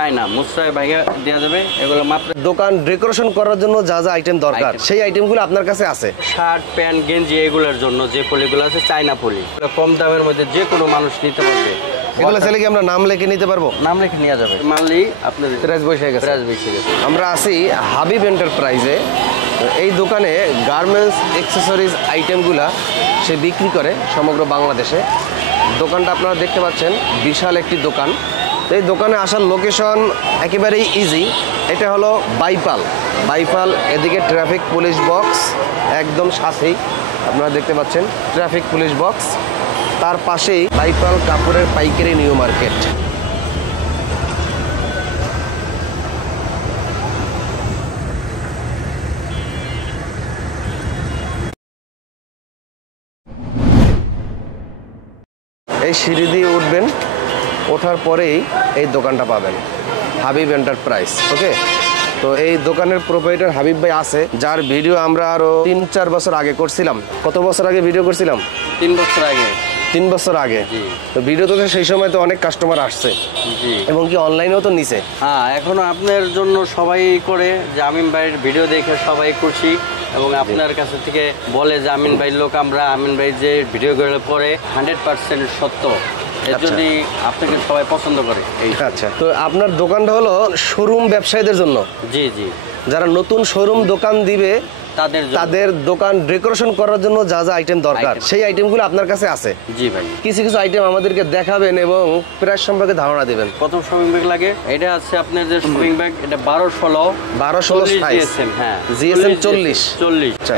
China মুসরায় ভাইয়া দেওয়া যাবে। এগুলো মাত্র দোকান ডেকোরেশন করার জন্য যা যা আইটেম দরকার সেই আইটেমগুলো আপনার কাছে আছে। শার্ট প্যান্ট গেঞ্জি এগুলোর জন্য যে পলিগুলো আছে চায়না পলি, কম দামের মধ্যে যে কোনো মানুষ নিতে পারবে। এগুলো চাইলে কি আমরা নাম লিখে নিতে পারবো? নাম লিখে নেওয়া যাবে, মানলেই আপনার প্রাইস বসে গেছে। আমরা আছি হাবিব এন্টারপ্রাইজে। এই দোকানে গার্মেন্টস অ্যাক্সেসরিজ আইটেমগুলা সে বিক্রি করে সমগ্র বাংলাদেশে। দোকানটা আপনারা দেখতে পাচ্ছেন, বিশাল একটি দোকান। এই দোকানে আসার লোকেশন একেবারেই ইজি। এটা হলো বাইপাল, এদিকে ট্রাফিক পুলিশ বক্স একদম সাথেই আপনারা দেখতে পাচ্ছেন ট্রাফিক পুলিশ বক্স, তার পাশেই বাইপাল কাপড়ের পাইকারি নিউ মার্কেট। এই সিঁড়ি দিয়ে উঠবেন, ওঠার পরেই এই দোকানটা পাবেন, হাবিব এন্টারপ্রাইজ। ওকে, তো এই দোকানের প্রোপাইটার হাবিব ভাই আছে, যার ভিডিও আমরা আরো 3-4 বছর আগে করছিলাম। কত বছর আগে ভিডিও করছিলাম? 3 বছর আগে। 3 বছর আগে। তো ভিডিও তো সেই সময় তো অনেক কাস্টমার আসছে এবং কি অনলাইনেও তো নিছে। হ্যাঁ, এখনো আপনার জন্য সবাই করে যে আমিন ভাইয়ের ভিডিও দেখে সবাই খুশি এবং আপনার কাছে থেকে বলে যে আমিন ভাই লোক আমরা, আমিন ভাই যে ভিডিও করে পরে 100% সত্য, এর জন্য আপনাকে সবাই পছন্দ করে। আচ্ছা, তো আপনার দোকানটা হলো শোরুম ব্যবসায়ীদের জন্য? জি জি, যারা নতুন শোরুম দোকান দিবে তাদের দোকান ডেকোরেশন করার জন্য যা যা আইটেম দরকার সেই আইটেমগুলো আপনার কাছে আছে? জি ভাই। কিছু কিছু আইটেম আমাদেরকে দেখাবেন এবং প্রাইস সম্পর্কে ধারণা দিবেন। প্রথম শপিং ব্যাগ লাগে, এটা আছে আপনার যে শপিং ব্যাগ, এটা 12-16 সাইজ। হ্যাঁ, জিএসএম 40।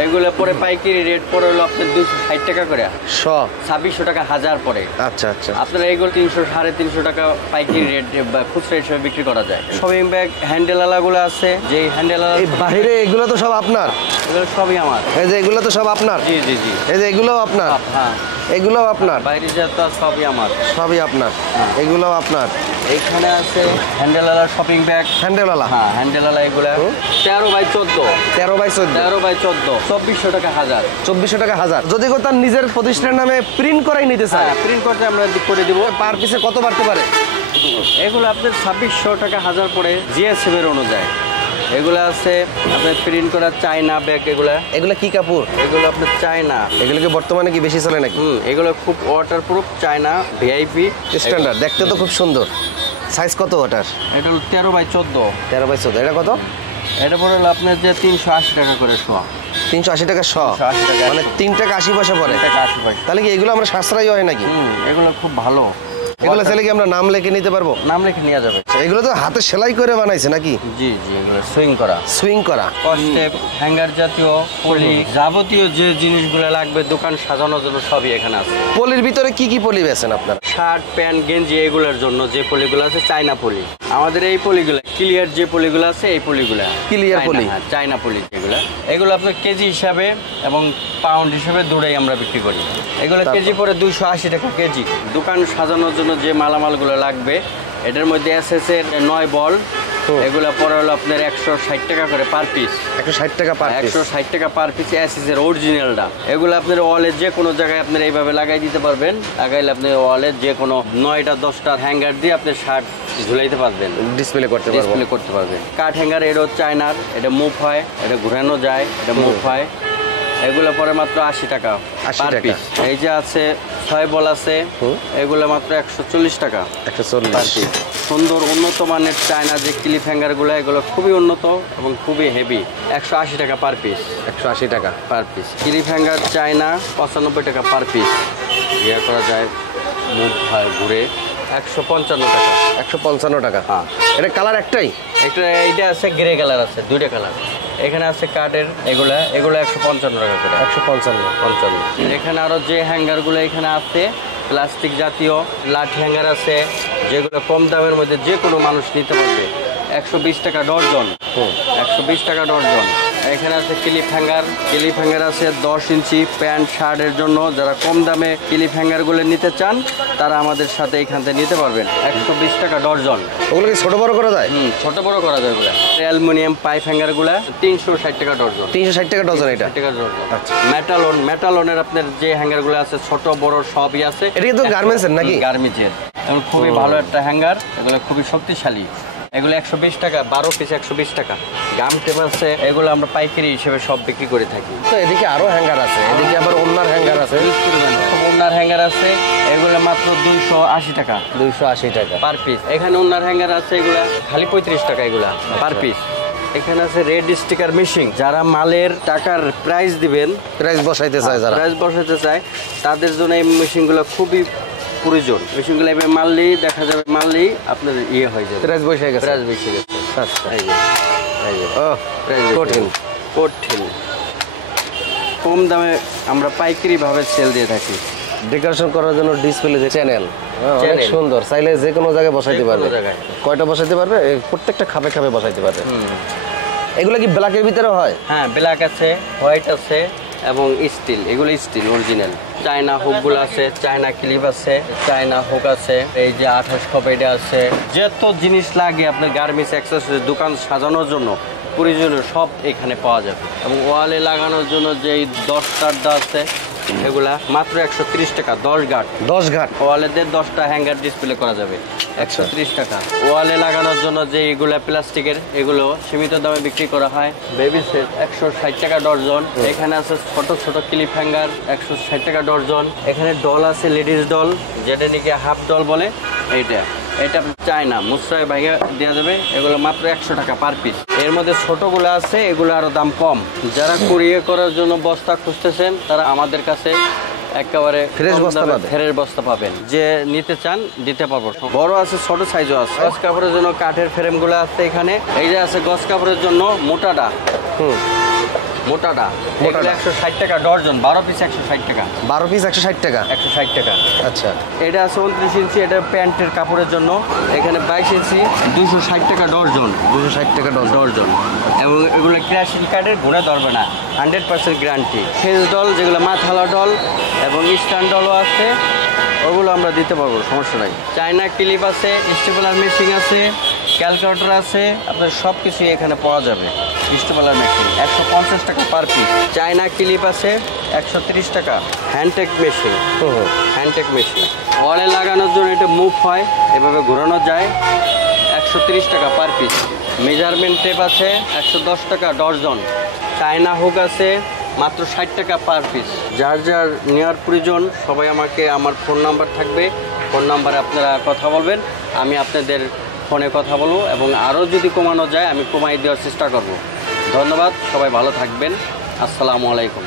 এগুলো পরে পাইকারি রেট পরে হলো আপনার 260 টাকা করে, 2600 টাকা হাজার পরে। আচ্ছা আচ্ছা, আপনার এইগুলো 300-350 টাকা পাইকারি রেট বা খুচরা হিসেবে বিক্রি করা যায়। শপিং ব্যাগ হ্যান্ডেল গুলো আছে, যে হ্যান্ডেল বাইরে এগুলো তো সব আপনার? এগুলো সবই আমার। এই যে এগুলো তো সব আপনার? জি জি জি। এই যে এগুলোও আপনার? হ্যাঁ, এগুলোও আপনার? বাইরে যত সবই আমার। সবই আপনার? এগুলোও আপনার? এখানে আছে হ্যান্ডেলওয়ালা শপিং ব্যাগ। হ্যান্ডেলওয়ালা? হ্যাঁ, হ্যান্ডেলওয়ালা এগুলো 13x14। 13x14 2400 টাকা হাজার। 2400 টাকা হাজার। যদি কেউ তার নিজের প্রতিষ্ঠানের নামে প্রিন্ট করাই নিতে চায়, প্রিন্ট করতে আমরা করে দিব। পার পিসে কত বাড়তে পারে? এগুলো আপনার 2600 টাকা হাজার পড়ে জিএসএম এর অনুযায়ী। এগুলো আছে আপনার প্রিন্ট করা চায়না ব্যাগ। এগুলো কি কাপড়? এগুলো আপনার চায়না। এগুলোকে বর্তমানে কি বেশি চলে নাকি? এগুলো খুব ওয়াটারপ্রুফ চায়না ভিআইপি স্ট্যান্ডার্ড, দেখতে তো খুব সুন্দর। সাইজ কত ওটার? এটা হলো 13x14। 13x14। এটা কত? এটা পড়ে হলো আপনার যে 380 টাকা করে শো। 380 টাকা শ, মানে 3 টাকা 80 পয়সা পড়ে। তাহলে কি এগুলো আমরা সাশ্রয়ী হয় নাকি? এগুলো খুব ভালো। এগুলো চাইলে কি আমরা নাম লিখে নিতে পারবো? নাম লিখে নেওয়া যাবে। এগুলো তো হাতে সেলাই করে বানাইছে নাকি? জি জি, এগুলো সুইং করা স্টেপ হ্যাঙ্গার জাতীয় পলি, যাবতীয় যে জিনিসগুলো লাগবে দোকান সাজানোর জন্য সবই এখানে আছে। পলির ভিতরে কি কি পলি বেছেন আপনারা? শার্ট প্যান্ট গেঞ্জি এগুলোর জন্য যে পলিগুলো আছে চায়না পলি। আমাদের এই পলিগুলো ক্লিয়ার যে পলিগুলো আছে, এই পলিগুলো ক্লিয়ার পলি, চায়না পলি যেগুলো, এগুলো আপনার কেজি হিসাবে এবং পাউন্ড হিসাবে দুটোই আমরা বিক্রি করি। এগুলো কেজি পরে 280 টাকা কেজি। দোকান সাজানোর জন্য যে মালামালগুলো লাগবে, এটার মধ্যে এসএস এর 9 বল, এগুলো পরে হলো আপনার 160 টাকা করে পার পিস। 160 টাকা পার পিস? 160 টাকা পার পিস এসএস এর অরিজিনালটা। এগুলো আপনার ওয়ালে যে কোনো জায়গায় আপনার এইভাবে লাগাই দিতে পারবেন। লাগাইলে আপনি ওয়ালে যে কোনো 9টা-10টা হ্যাঙ্গার দিয়ে আপনি শার্ট ঝুলাইতে পারবেন, ডিসপ্লে করতে পারবেন। কাঠ হ্যাঙ্গার, এটা চায়নার, এটা মুভ হয়, এটা ঘুরানো যায়, এটা মুভ হয়। এগুলো পরে মাত্র 80 টাকা পার পিস। এই যে আছে 6 বল আছে, এগুলো মাত্র 140 টাকা। 140। সুন্দর উন্নত মানের চায়না যে ক্লিপ হ্যাঙ্গার গুলো, এগুলো খুবই উন্নত এবং খুবই হেভি। 180 টাকা পার পিস। 180 টাকা per piece. Clip hanger China 95 টাকা পার পিস। ইয়ে করা যায়, মুভ হয়, ঘুরে। 155 টাকা। 155 টাকা। হ্যাঁ, এটা কালার একটাই? এইটা আছে গ্রে কালার, আছে 2টা কালার। এখানে আছে কাঠের, এগুলো 155 টাকা করে। 155। এখানে আরো যে হ্যাঙ্গারগুলো এখানে আছে প্লাস্টিক জাতীয় লাঠি হ্যাঙ্গার আছে, যেগুলো কম দামের মধ্যে যে কোনো মানুষ নিতে পারবে। 120 টাকা ডর্জন। 120 টাকা ডর্জন। এখানে আছে ক্লিপ হ্যাঙ্গার আছে 10 ইঞ্চি প্যান্ট শার্টের জন্য। যারা কম দামে ক্লিপ হ্যাঙ্গারগুলো নিতে চান তারা আমাদের সাথে এখান থেকে নিতে পারবেন। 120 টাকা ডর্জন। ওগুলো কি ছোট বড় করা যায়? ছোট বড় করা যায়। ওগুলো অ্যালুমিনিয়াম পাইপ হ্যাঙ্গারগুলো 360 টাকা ডর্জন। 360 টাকা ডর্জন। এটা টাকা ডর্জন। আচ্ছা, মেটালনের আপনার যে হ্যাঙ্গারগুলো আছে ছোট বড় সবই আছে। এটা তো গার্মেন্টসের নাকি? গার্মেন্টসের। এবং খুবই ভালো একটা হ্যাঙ্গার, এগুলো খুবই শক্তিশালী। এগুলো 120 টাকা, 12 পিস 120 টাকা। গাম টেপ আছে, এগুলো আমরা পাইকারি হিসেবে সব বিক্রি করে থাকি। তো এদিকে আরো হ্যাঙ্গার আছে, এদিকে আবার ওন্নার হ্যাঙ্গার আছে, ওনার হ্যাঙ্গার আছে, এগুলো মাত্র 280 টাকা 280 টাকা পার পিস। এখানে ওনার হ্যাঙ্গার আছে, এগুলা খালি 35 টাকা এগুলা পার পিস। এখানে আছে রেড স্টিকার মেশিন। যারা মালের টাকার প্রাইস দিবেন, প্রাইস বসাইতে চায়, যারা প্রাইস বসাতে চায়, তাদের জন্য এই মেশিনগুলো খুবই প্রয়োজন। মেশিনগুলো এভাবে মারলেই দেখা যাবে, মারলেই আপনার ইয়ে হয়ে যাবে, প্রাইস বসে গেছে। প্রাইস বেশি গেছে। আচ্ছা, এই যে, এই যে, ও প্রাইস কঠিন। কঠিন। কম দামে আমরা পাইকারি ভাবে সেল দিয়ে থাকি। ডেকোরেশন করার জন্য ডিসপ্লে যে চ্যানেল অনেক চ্যানেল। সুন্দর, চাইলে যে কোনো জায়গায় বসাইতে যে কোনো পারবে। জায়গায়। কয়টা বসাইতে পারবে? প্রত্যেকটা খাপে খাপে বসাইতে পারবে। এগুলো কি ব্ল্যাকের ভিতরে হয়? হ্যাঁ, ব্ল্যাক আছে, হোয়াইট আছে এবং স্টিল। এগুলো স্টিল অরিজিনাল। চায়না হুকগুলো আছে, চায়না ক্লিপ আছে, চায়না হুক আছে, এই যে 28 খপ এটা আছে। যত জিনিস লাগে আপনার গার্মেন্টস অ্যাক্সেসরিজ দোকান সাজানোর জন্য প্রয়োজনীয় সব এখানে পাওয়া যাবে। এবং ওয়ালে লাগানোর জন্য যে 10 গার্ড আছে, এগুলা মাত্র 130 টাকা 10 গার্ড। 10 ঘাট ওয়ালেদের 10টা হ্যাঙ্গার ডিসপ্লে করা যাবে 130 টাকা। ওয়ালে লাগানোর জন্য যে এগুলা প্লাস্টিকের, এগুলো সীমিত দামে বিক্রি করা হয়। বেবি সেট 160 টাকা ডর্জন। এখানে আছে ছোট ছোট ক্লিপ হ্যাঙ্গার 160 টাকা ডর্জন। এখানে ডল আছে, লেডিস ডল, যেটা নাকি হাফ ডল বলে। এটা চায়না মুসরায় ভাইয়া দেওয়া যাবে। এগুলো মাত্র 100 টাকা পার পিস। এর মধ্যে ছোটগুলো আছে, এগুলো আরো দাম কম। যারা কুরিয়ার করার জন্য বস্তা খুঁজতেছেন, তারা আমাদের কাছে একেবারে ফ্রেশ বস্তা পাবে। ফ্রেশ বস্তা পাবেন। যে নিতে চান দিতে পারবো। বড় আছে, ছোট সাইজও আছে। গস কাপড়ের জন্য কাঠের ফ্রেমগুলো আছে এখানে। এই যে আছে গস কাপড়ের জন্য মোটাটা, মোটাটা 160 টাকা ডর্জন। 12 পিস 160 টাকা। 12 পিস 160 টাকা। 160 টাকা। আচ্ছা, এটা আছে 29 ইঞ্চি, এটা প্যান্টের কাপড়ের জন্য। এখানে 22 ইঞ্চি 260 টাকা ডর্জন। 260 টাকা ডজন। ডর্জন। এবং এগুলো ক্রাশিং কার্ডের ঘুরে ধরবে না, 100% গ্যারান্টি। ফেস ডল, যেগুলো মাথালা ডল এবং স্ট্যান্ড ডলও আছে, ওগুলো আমরা দিতে পারবো, সমস্যা নাই। চায়না ক্লিপ আছে, স্টেপলার মেশিন আছে, ক্যালকুলেটর আছে, আপনার সব কিছুই এখানে পাওয়া যাবে। স্টেপলার মেশিন 150 টাকা পার পিস। চায়না ক্লিপ আছে 130 টাকা। হ্যান্ডটেক মেশিন, হ্যান্ডটেক মেশিন ওয়ালে লাগানোর জন্য এটা মুভ হয়, এভাবে ঘোরানো যায়। 130 টাকা পার পিস। মেজারমেন্ট টেপ আছে 110 টাকা ডর্জন। চায়না হুক আছে মাত্র 60 টাকা পার পিস। যার যার নেওয়ার প্রয়োজন সবাই আমাকে, আমার ফোন নাম্বার থাকবে, ফোন নাম্বারে আপনারা কথা বলবেন, আমি আপনাদের ফোনে কথা বলবো এবং আরও যদি কমানো যায় আমি কমাই দেওয়ার চেষ্টা করব। ধন্যবাদ, সবাই ভালো থাকবেন। আসসালামু আলাইকুম।